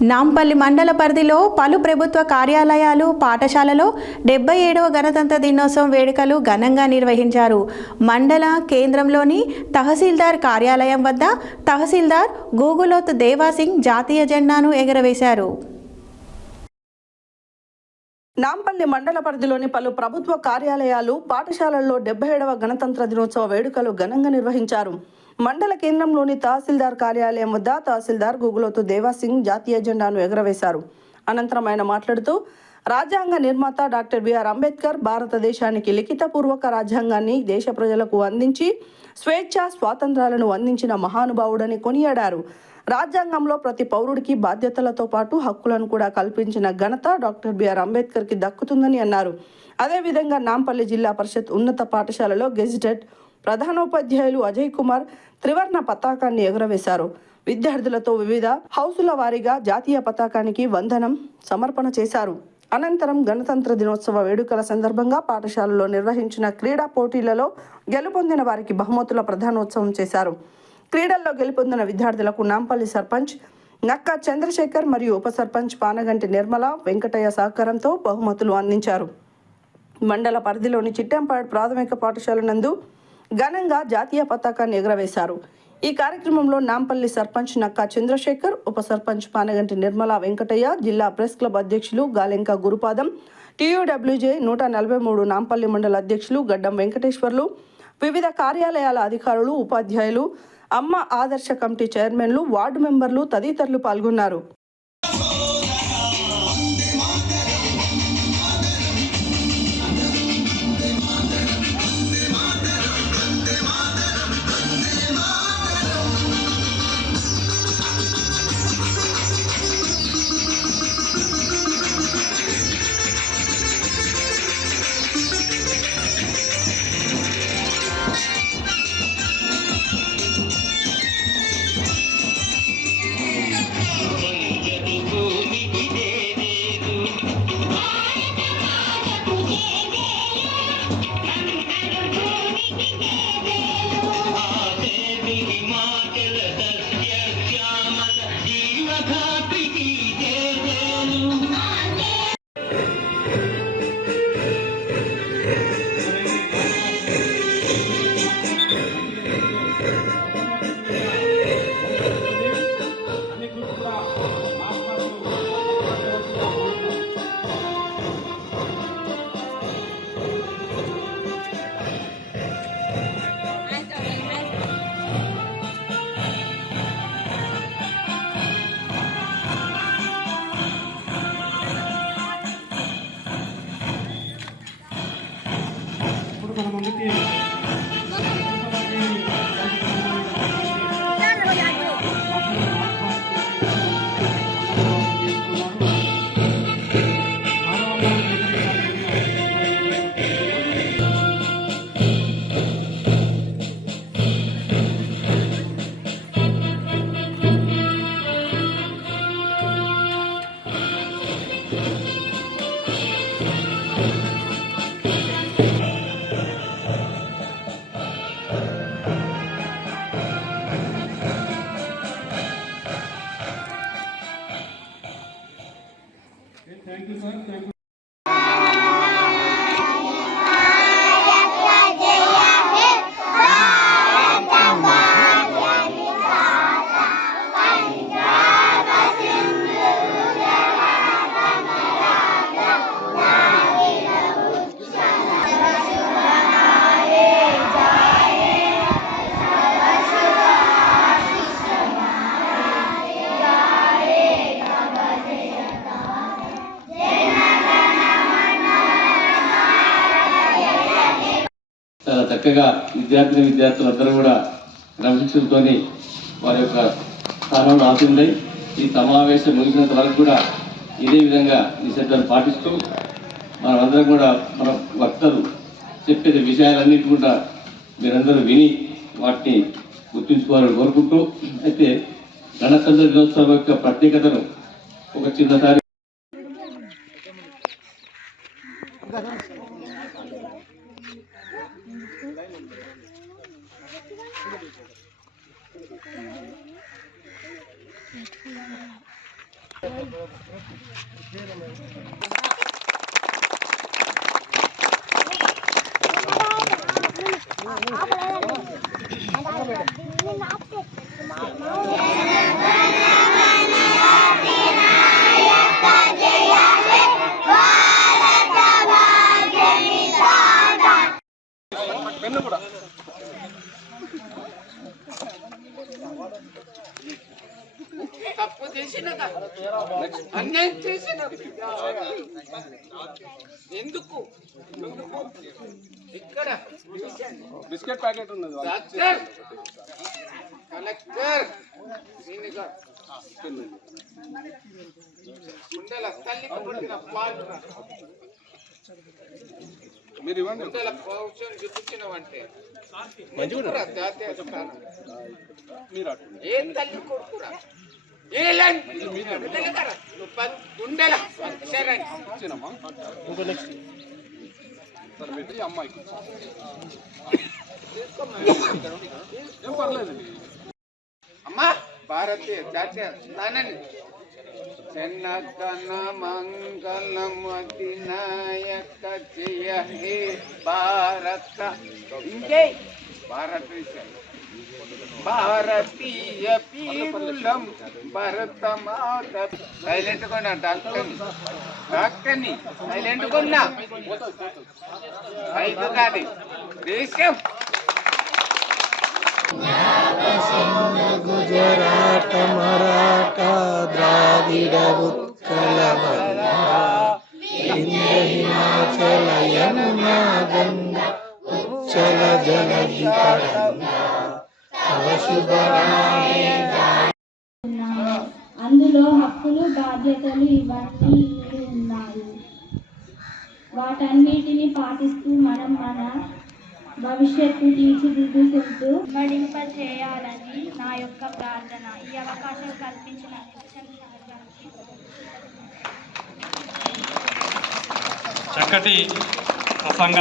నాంపల్లి మండల పరిధిలో పలు ప్రభుత్వ కార్యాలయాలు, పాఠశాలలో 77వ గణతంత్ర దినోత్సవం వేడుకలు ఘనంగా నిర్వహించారు. మండల కేంద్రంలోని తహసీల్దార్ కార్యాలయం వద్ద తహసీల్దార్ గూగులోత్ దేవాసింగ్ జాతీయ జెండాను ఎగురవేశారు. నాంపల్లి మండల పరిధిలోని పలు ప్రభుత్వ కార్యాలయాలు, పాఠశాలల్లో 77వ గణతంత్ర దినోత్సవ వేడుకలు ఘనంగా నిర్వహించారు. మండల కేంద్రంలోని తహసీల్దార్ కార్యాలయం వద్ద తహసీల్దార్ గూగులోత్ దేవాసింగ్ జాతీయ జెండాను ఎగురవేశారు. అనంతరం ఆయన మాట్లాడుతూ, రాజ్యాంగ నిర్మాత డాక్టర్ బిఆర్ అంబేద్కర్ భారతదేశానికి లిఖితపూర్వక రాజ్యాంగాన్ని దేశ ప్రజలకు అందించి స్వేచ్ఛ, స్వాతంత్రాలను అందించిన మహానుభావుడని కొనియాడారు. రాజ్యాంగంలో ప్రతి పౌరుడికి బాధ్యతలతో పాటు హక్కులను కూడా కల్పించిన ఘనత డాక్టర్ బిఆర్ అంబేద్కర్కి దక్కుతుందని అన్నారు. అదేవిధంగా నాంపల్లి జిల్లా పరిషత్ ఉన్నత పాఠశాలలో గెజిటెడ్ ప్రధానోపాధ్యాయులు అజయ్ కుమార్ త్రివర్ణ పతాకాన్ని ఎగురవేశారు. విద్యార్థులతో వివిధ హౌసుల వారీగా జాతీయ పతాకానికి వందనం సమర్పణ చేశారు. అనంతరం గణతంత్ర దినోత్సవ వేడుకల సందర్భంగా పాఠశాలలో నిర్వహించిన క్రీడా పోటీలలో గెలుపొందిన వారికి బహుమతుల ప్రధానోత్సవం చేశారు. క్రీడల్లో గెలుపొందిన విద్యార్థులకు నాంపల్లి సర్పంచ్ నక్కా చంద్రశేఖర్ మరియు ఉప సర్పంచ్ పానగంటి నిర్మల వెంకటయ్య సహకారంతో బహుమతులు అందించారు. మండల పరిధిలోని చిట్టంపాడు ప్రాథమిక పాఠశాల నందు ఘనంగా జాతీయ పతాకాన్ని ఎగురవేశారు. ఈ కార్యక్రమంలో నాంపల్లి సర్పంచ్ నక్కా చంద్రశేఖర్, ఉప సర్పంచ్ పానగంటి నిర్మల వెంకటయ్య, జిల్లా ప్రెస్ క్లబ్ అధ్యక్షులు గాలెంక గురుపాదం, TUWJ 143 నాంపల్లి మండల అధ్యక్షులు గడ్డం వెంకటేశ్వర్లు, వివిధ కార్యాలయాల అధికారులు, ఉపాధ్యాయులు, అమ్మ ఆదర్శ కమిటీ చైర్మన్లు, వార్డు మెంబర్లు తదితరులు పాల్గొన్నారు. Thank you, sir. Thank you. చాలా చక్కగా విద్యార్థులందరూ కూడా క్రమశిక్షణతో వారి యొక్క స్థానంలో ఆశింది. ఈ సమావేశం ముగిసినంత వరకు కూడా ఇదే విధంగా నిశ్శబ్దాన్ని పాటిస్తూ మనమందరం కూడా మన వక్తలు చెప్పే విషయాలన్నిటి కూడా మీరందరూ విని వాటిని గుర్తుంచుకోవాలని కోరుకుంటూ, అయితే గణతంత్ర దినోత్సవం యొక్క ప్రత్యేకతను ఒక చిన్నసారి తప్పు చేసిన అన్యాయం చేసిన ఎందుకు ఇక్కడ బిస్కెట్ ప్యాకెట్ ఉన్నది కలెక్టర్ గుండెల తల్లి కొట్టిన పాలు మీరు ఇవ్వండి. గుండెల పౌరుషం చూపించినవంటే మంచిగా జాతీయ స్థానం మీరు ఏ తల్లి కొడుకురా గుండెల అక్షరాన్ని ఇచ్చినమ్మా. ఇంకో నెక్స్ట్ సార్ పెట్టి అమ్మాయికి ఏం పర్లేదు. అమ్మా భారతీయ జాతీయ స్థానాన్ని జనగణ మంగళం అధినాయక జయ హే భారత ఇంకే భారతదేశం భారతీయ పీరులం భరత మాత సైలెంట్ కొన్నా డాక్టర్ని సైలెంట్ కొన్నా ఐదు కాదు దేశం గుజరాట మరాఠా ద్రావిడ ఉత్కల బంగా ఇంద్ర హిమాచల యమునా గంగా ఉచ్చల జలధి తరంగా తవ శుభ నామే అందులో హక్కులు బాధ్యతలు ఇవన్నీ ఉన్నాయి. వాటన్నిటిని పాటిస్తూ మనం మన భవిష్యత్తు తీర్చిదిద్దుకుంటూ మడింప చేయాలని నా యొక్క ప్రార్థన. ఈ అవకాశం కల్పించిన చక్కటి ప్రసంగ